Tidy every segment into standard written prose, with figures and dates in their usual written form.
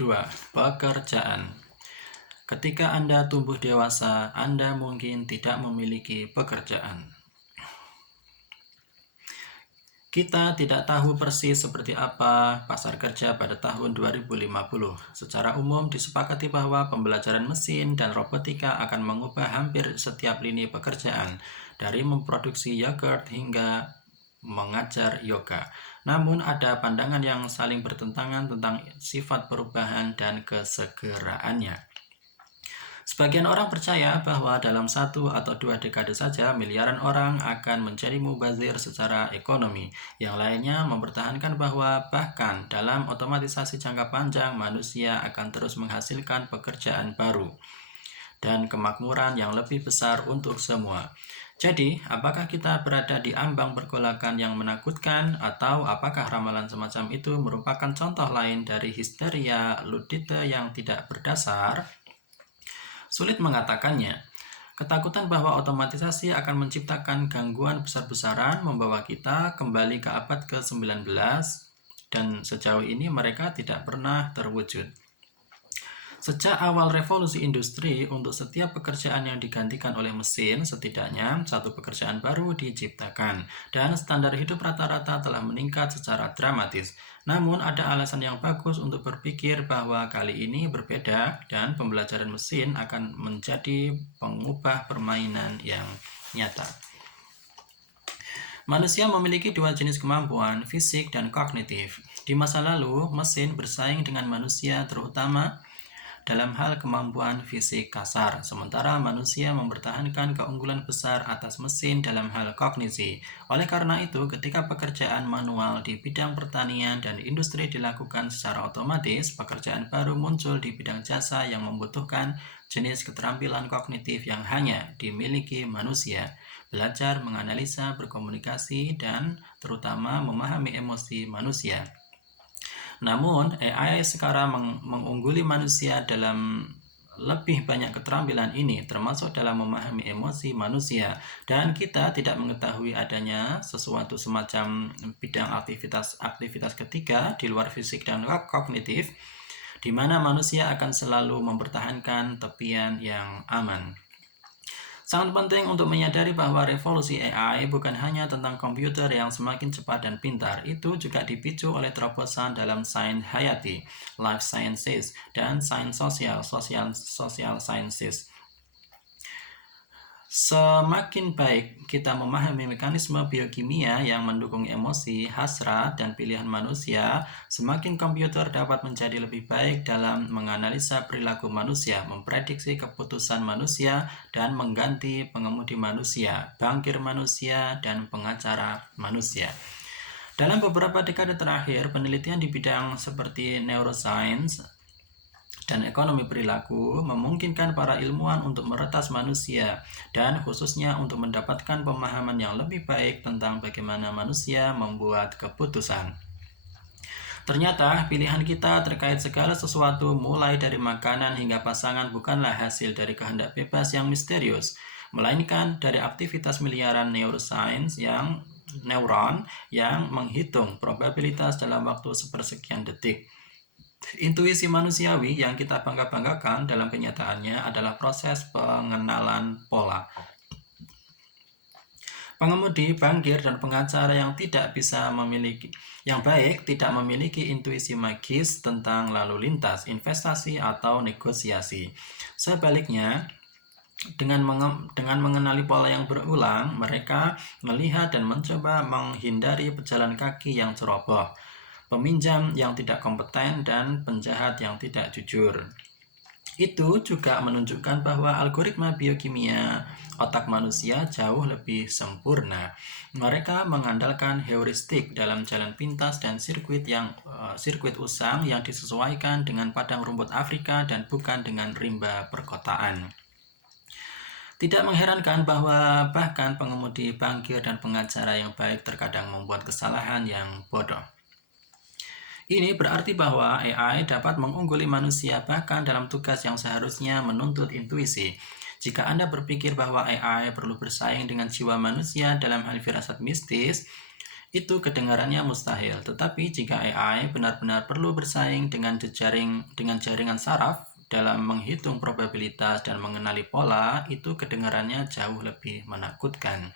2. Pekerjaan. Ketika Anda tumbuh dewasa, Anda mungkin tidak memiliki pekerjaan. Kita tidak tahu persis seperti apa pasar kerja pada tahun 2050. Secara umum disepakati bahwa pembelajaran mesin dan robotika akan mengubah hampir setiap lini pekerjaan, dari memproduksi yogurt hingga mengajar yoga. Namun ada pandangan yang saling bertentangan tentang sifat perubahan dan kesegeraannya. Sebagian orang percaya bahwa dalam 1 atau 2 dekade saja miliaran orang akan menjadi mubazir secara ekonomi. Yang lainnya mempertahankan bahwa bahkan dalam otomatisasi jangka panjang manusia akan terus menghasilkan pekerjaan baru dan kemakmuran yang lebih besar untuk semua. Jadi, apakah kita berada di ambang pergolakan yang menakutkan, atau apakah ramalan semacam itu merupakan contoh lain dari histeria ludite yang tidak berdasar? Sulit mengatakannya. Ketakutan bahwa otomatisasi akan menciptakan gangguan besar-besaran membawa kita kembali ke abad ke-19, dan sejauh ini mereka tidak pernah terwujud. Sejak awal revolusi industri, untuk setiap pekerjaan yang digantikan oleh mesin, setidaknya satu pekerjaan baru diciptakan, dan standar hidup rata-rata telah meningkat secara dramatis. Namun ada alasan yang bagus untuk berpikir bahwa kali ini berbeda, dan pembelajaran mesin akan menjadi pengubah permainan yang nyata. Manusia memiliki 2 jenis kemampuan, fisik dan kognitif. Di masa lalu, mesin bersaing dengan manusia terutama dalam hal kemampuan fisik kasar, sementara manusia mempertahankan keunggulan besar atas mesin dalam hal kognisi. Oleh karena itu, ketika pekerjaan manual di bidang pertanian dan industri dilakukan secara otomatis, pekerjaan baru muncul di bidang jasa yang membutuhkan jenis keterampilan kognitif yang hanya dimiliki manusia: belajar, menganalisa, berkomunikasi, dan terutama memahami emosi manusia. Namun, AI sekarang mengungguli manusia dalam lebih banyak keterampilan ini, termasuk dalam memahami emosi manusia, dan kita tidak mengetahui adanya sesuatu semacam bidang aktivitas ketiga di luar fisik dan kognitif, di mana manusia akan selalu mempertahankan tepian yang aman. Sangat penting untuk menyadari bahwa revolusi AI bukan hanya tentang komputer yang semakin cepat dan pintar. Itu juga dipicu oleh terobosan dalam sains hayati, life sciences, dan sains social sciences. Semakin baik kita memahami mekanisme biokimia yang mendukung emosi, hasrat, dan pilihan manusia, semakin komputer dapat menjadi lebih baik dalam menganalisa perilaku manusia, memprediksi keputusan manusia, dan mengganti pengemudi manusia, bankir manusia, dan pengacara manusia. Dalam beberapa dekade terakhir, penelitian di bidang seperti neuroscience dan ekonomi perilaku memungkinkan para ilmuwan untuk meretas manusia, dan khususnya untuk mendapatkan pemahaman yang lebih baik tentang bagaimana manusia membuat keputusan. Ternyata pilihan kita terkait segala sesuatu, mulai dari makanan hingga pasangan, bukanlah hasil dari kehendak bebas yang misterius, melainkan dari aktivitas miliaran neuron yang menghitung probabilitas dalam waktu sepersekian detik. Intuisi manusiawi yang kita bangga-banggakan dalam kenyataannya adalah proses pengenalan pola. Pengemudi, bankir, dan pengacara yang baik tidak memiliki intuisi magis tentang lalu lintas, investasi, atau negosiasi. Sebaliknya, dengan mengenali pola yang berulang, mereka melihat dan mencoba menghindari pejalan kaki yang ceroboh, peminjam yang tidak kompeten, dan penjahat yang tidak jujur. Itu juga menunjukkan bahwa algoritma biokimia otak manusia jauh lebih sempurna. Mereka mengandalkan heuristik dalam jalan pintas dan sirkuit usang yang disesuaikan dengan padang rumput Afrika dan bukan dengan rimba perkotaan. Tidak mengherankan bahwa bahkan pengemudi, bankir, dan pengacara yang baik terkadang membuat kesalahan yang bodoh. Ini berarti bahwa AI dapat mengungguli manusia bahkan dalam tugas yang seharusnya menuntut intuisi. Jika Anda berpikir bahwa AI perlu bersaing dengan jiwa manusia dalam hal firasat mistis, itu kedengarannya mustahil. Tetapi jika AI benar-benar perlu bersaing dengan jaringan saraf dalam menghitung probabilitas dan mengenali pola, itu kedengarannya jauh lebih menakutkan.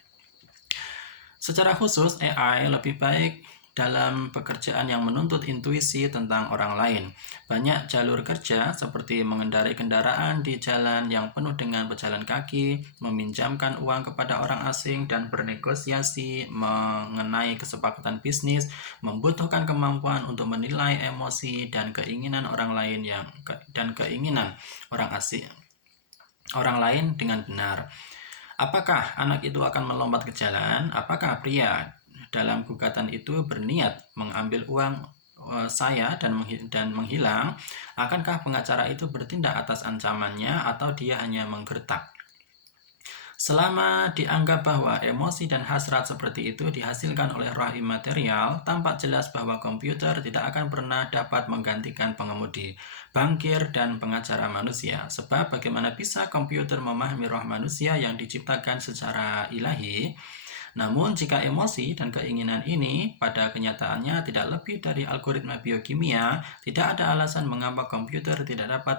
Secara khusus, AI lebih baik dalam pekerjaan yang menuntut intuisi tentang orang lain. Banyak jalur kerja seperti mengendarai kendaraan di jalan yang penuh dengan pejalan kaki, meminjamkan uang kepada orang asing, dan bernegosiasi mengenai kesepakatan bisnis membutuhkan kemampuan untuk menilai emosi dan keinginan orang lain orang lain dengan benar. Apakah anak itu akan melompat ke jalan? Apakah pria dalam gugatan itu berniat mengambil uang saya dan menghilang? Akankah pengacara itu bertindak atas ancamannya atau dia hanya menggertak? Selama dianggap bahwa emosi dan hasrat seperti itu dihasilkan oleh roh imaterial, tampak jelas bahwa komputer tidak akan pernah dapat menggantikan pengemudi, bankir, dan pengacara manusia. Sebab bagaimana bisa komputer memahami roh manusia yang diciptakan secara ilahi? Namun jika emosi dan keinginan ini pada kenyataannya tidak lebih dari algoritma biokimia, tidak ada alasan mengapa komputer tidak dapat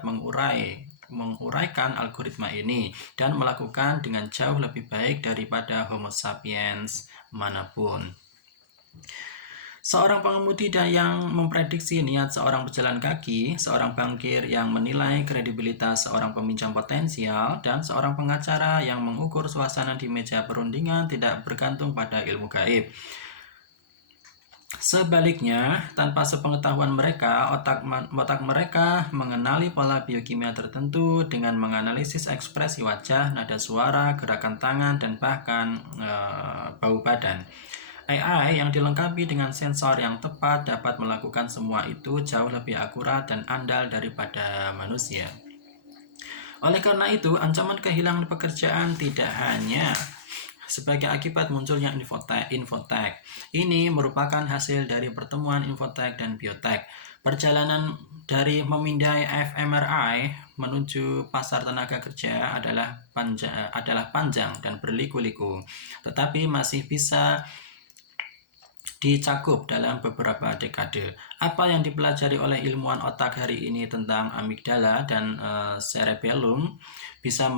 menguraikan algoritma ini dan melakukan dengan jauh lebih baik daripada Homo sapiens manapun. Seorang pengemudi yang memprediksi niat seorang pejalan kaki, seorang bankir yang menilai kredibilitas seorang peminjam potensial, dan seorang pengacara yang mengukur suasana di meja perundingan tidak bergantung pada ilmu gaib. Sebaliknya, tanpa sepengetahuan mereka, otak mereka mengenali pola biokimia tertentu dengan menganalisis ekspresi wajah, nada suara, gerakan tangan, dan bahkan bau badan. AI yang dilengkapi dengan sensor yang tepat dapat melakukan semua itu jauh lebih akurat dan andal daripada manusia. Oleh karena itu, ancaman kehilangan pekerjaan tidak hanya sebagai akibat munculnya infotek. Ini merupakan hasil dari pertemuan infotek dan biotek. Perjalanan dari memindai fMRI menuju pasar tenaga kerja adalah panjang dan berliku-liku, tetapi masih bisa dicakup dalam beberapa dekade. Apa yang dipelajari oleh ilmuwan otak hari ini tentang amigdala dan cerebellum bisa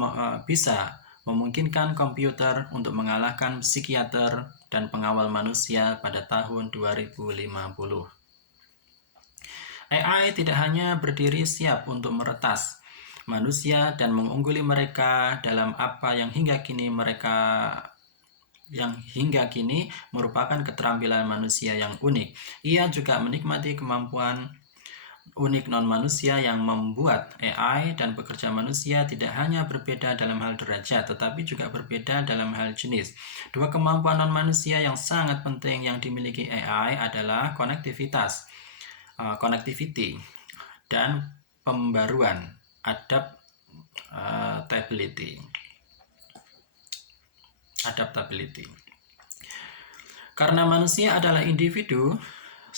memungkinkan komputer untuk mengalahkan psikiater dan pengawal manusia pada tahun 2050. AI tidak hanya berdiri siap untuk meretas manusia dan mengungguli mereka dalam apa yang hingga kini merupakan keterampilan manusia yang unik. Ia juga menikmati kemampuan unik non-manusia yang membuat AI dan pekerja manusia tidak hanya berbeda dalam hal derajat, tetapi juga berbeda dalam hal jenis. Dua kemampuan non-manusia yang sangat penting yang dimiliki AI adalah connectivity, dan pembaruan, adaptability. Karena manusia adalah individu,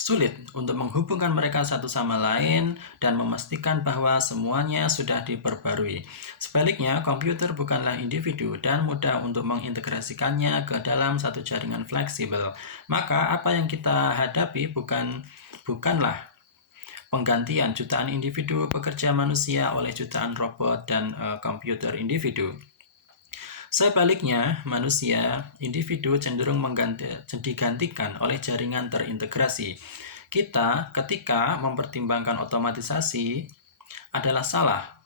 sulit untuk menghubungkan mereka satu sama lain dan memastikan bahwa semuanya sudah diperbarui. Sebaliknya, komputer bukanlah individu dan mudah untuk mengintegrasikannya ke dalam satu jaringan fleksibel. Maka apa yang kita hadapi bukanlah penggantian jutaan individu pekerja manusia oleh jutaan robot dan komputer individu. Sebaliknya, manusia individu cenderung digantikan oleh jaringan terintegrasi. Kita ketika mempertimbangkan otomatisasi adalah salah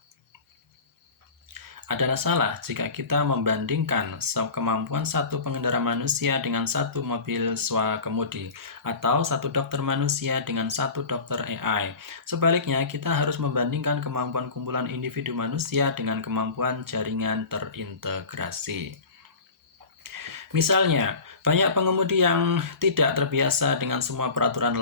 jika kita membandingkan kemampuan satu pengendara manusia dengan satu mobil swakemudi atau satu dokter manusia dengan satu dokter AI. Sebaliknya, kita harus membandingkan kemampuan kumpulan individu manusia dengan kemampuan jaringan terintegrasi. Misalnya, banyak pengemudi yang tidak terbiasa dengan semua peraturan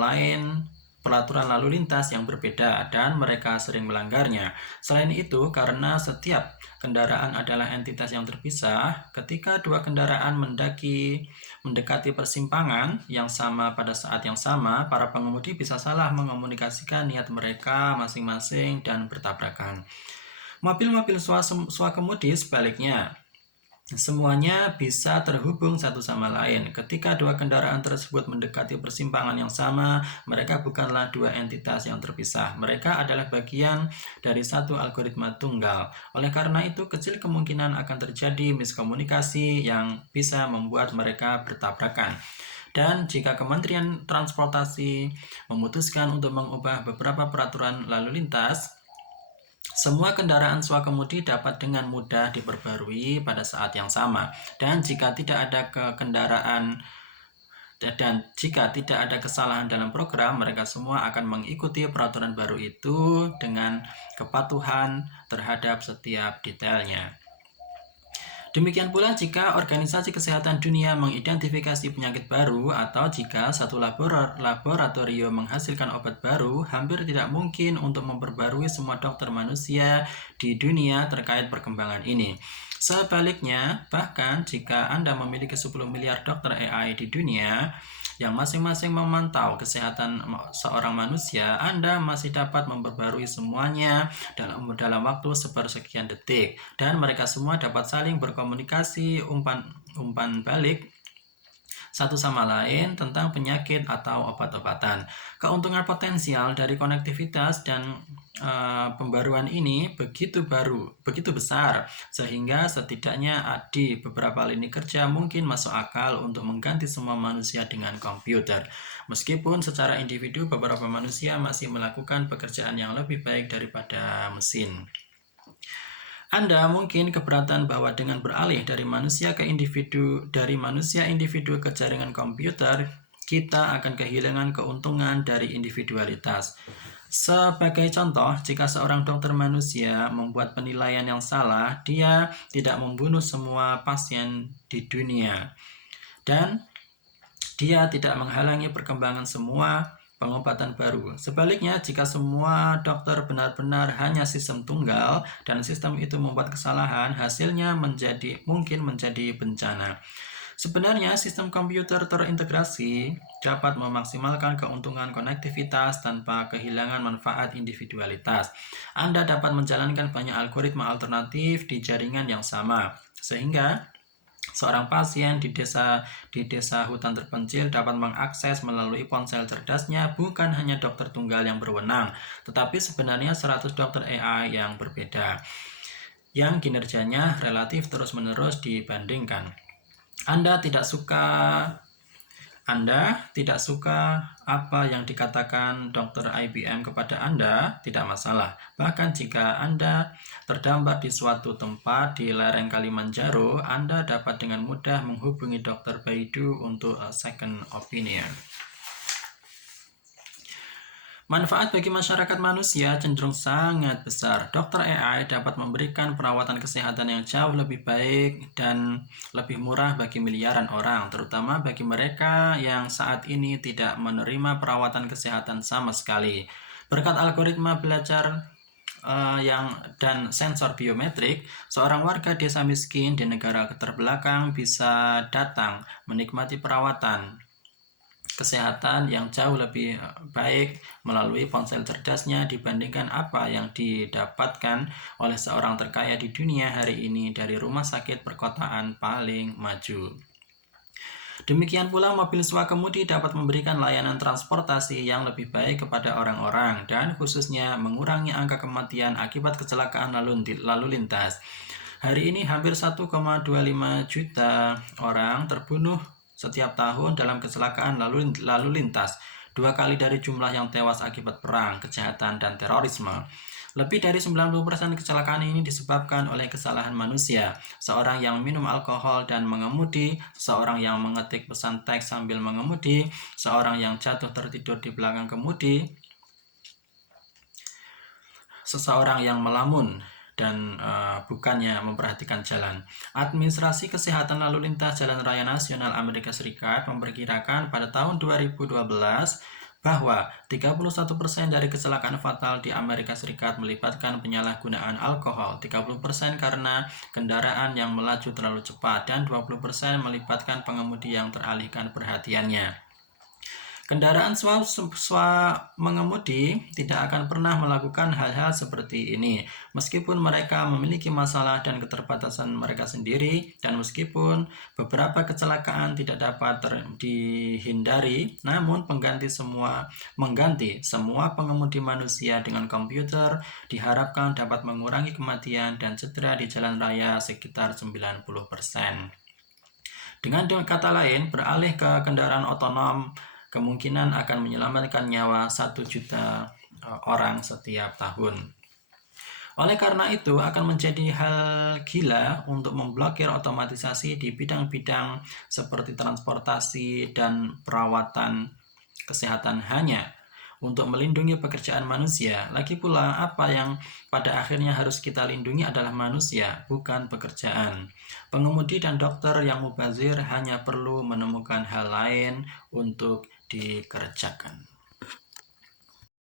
lalu lintas yang berbeda dan mereka sering melanggarnya. Selain itu, karena setiap kendaraan adalah entitas yang terpisah, ketika dua kendaraan mendekati persimpangan yang sama pada saat yang sama, para pengemudi bisa salah mengomunikasikan niat mereka masing-masing dan bertabrakan. Mobil-mobil swakemudi sebaliknya Semuanya bisa terhubung satu sama lain. Ketika dua kendaraan tersebut mendekati persimpangan yang sama, mereka bukanlah dua entitas yang terpisah. Mereka adalah bagian dari satu algoritma tunggal. Oleh karena itu, kecil kemungkinan akan terjadi miskomunikasi yang bisa membuat mereka bertabrakan. Dan jika Kementerian Transportasi memutuskan untuk mengubah beberapa peraturan lalu lintas, semua kendaraan swakemudi dapat dengan mudah diperbarui pada saat yang sama. Dan jika tidak ada kesalahan dalam program, mereka semua akan mengikuti peraturan baru itu dengan kepatuhan terhadap setiap detailnya. Demikian pula jika Organisasi Kesehatan Dunia mengidentifikasi penyakit baru atau jika satu laboratorium menghasilkan obat baru, hampir tidak mungkin untuk memperbarui semua dokter manusia di dunia terkait perkembangan ini. Sebaliknya, bahkan jika Anda memiliki 10 miliar dokter AI di dunia, yang masing-masing memantau kesehatan seorang manusia, Anda masih dapat memperbarui semuanya dalam waktu sepersekian detik, dan mereka semua dapat saling berkomunikasi umpan balik satu sama lain tentang penyakit atau obat-obatan. Keuntungan potensial dari konektivitas dan pembaruan ini begitu besar, sehingga setidaknya di beberapa lini kerja mungkin masuk akal untuk mengganti semua manusia dengan komputer. Meskipun secara individu beberapa manusia masih melakukan pekerjaan yang lebih baik daripada mesin. Anda mungkin keberatan bahwa dengan beralih dari manusia individu ke jaringan komputer, kita akan kehilangan keuntungan dari individualitas. Sebagai contoh, jika seorang dokter manusia membuat penilaian yang salah, dia tidak membunuh semua pasien di dunia. Dan dia tidak menghalangi perkembangan semua pengobatan baru. Sebaliknya, jika semua dokter benar-benar hanya sistem tunggal dan sistem itu membuat kesalahan, hasilnya mungkin menjadi bencana. Sebenarnya, sistem komputer terintegrasi dapat memaksimalkan keuntungan konektivitas tanpa kehilangan manfaat individualitas. Anda dapat menjalankan banyak algoritma alternatif di jaringan yang sama, sehingga seorang pasien di desa hutan terpencil dapat mengakses melalui ponsel cerdasnya bukan hanya dokter tunggal yang berwenang, tetapi sebenarnya 100 dokter AI yang berbeda, yang kinerjanya relatif terus-menerus dibandingkan. Anda tidak suka apa yang dikatakan Dr. IBM kepada Anda, tidak masalah. Bahkan jika Anda terdampar di suatu tempat di lereng Kalimanjaro, Anda dapat dengan mudah menghubungi Dr. Baidu untuk a second opinion. Manfaat bagi masyarakat manusia cenderung sangat besar. Dokter AI dapat memberikan perawatan kesehatan yang jauh lebih baik dan lebih murah bagi miliaran orang, terutama bagi mereka yang saat ini tidak menerima perawatan kesehatan sama sekali. Berkat algoritma belajar dan sensor biometrik, seorang warga desa miskin di negara terbelakang bisa datang menikmati perawatan kesehatan yang jauh lebih baik melalui ponsel cerdasnya dibandingkan apa yang didapatkan oleh seorang terkaya di dunia hari ini dari rumah sakit perkotaan paling maju. Demikian pula mobil swakemudi dapat memberikan layanan transportasi yang lebih baik kepada orang-orang dan khususnya mengurangi angka kematian akibat kecelakaan lalu lintas. Hari ini hampir 1,25 juta orang terbunuh setiap tahun dalam kecelakaan lalu lintas, 2 kali dari jumlah yang tewas akibat perang, kejahatan, dan terorisme. Lebih dari 90% kecelakaan ini disebabkan oleh kesalahan manusia. Seorang yang minum alkohol dan mengemudi, seorang yang mengetik pesan teks sambil mengemudi, seorang yang jatuh tertidur di belakang kemudi, seseorang yang melamun dan bukannya memperhatikan jalan. Administrasi Kesehatan Lalu Lintas Jalan Raya Nasional Amerika Serikat memperkirakan pada tahun 2012 bahwa 31% dari kecelakaan fatal di Amerika Serikat melibatkan penyalahgunaan alkohol, 30% karena kendaraan yang melaju terlalu cepat, dan 20% melibatkan pengemudi yang teralihkan perhatiannya. Kendaraan mengemudi tidak akan pernah melakukan hal-hal seperti ini, meskipun mereka memiliki masalah dan keterbatasan mereka sendiri, dan meskipun beberapa kecelakaan tidak dapat dihindari, namun mengganti semua pengemudi manusia dengan komputer diharapkan dapat mengurangi kematian dan cedera di jalan raya sekitar 90%. Dengan kata lain, beralih ke kendaraan otonom kemungkinan akan menyelamatkan nyawa 1 juta orang setiap tahun. Oleh karena itu, akan menjadi hal gila untuk memblokir otomatisasi di bidang-bidang seperti transportasi dan perawatan kesehatan hanya untuk melindungi pekerjaan manusia. Lagi pula, apa yang pada akhirnya harus kita lindungi adalah manusia, bukan pekerjaan. Pengemudi dan dokter yang mubazir hanya perlu menemukan hal lain untuk dikerjakan.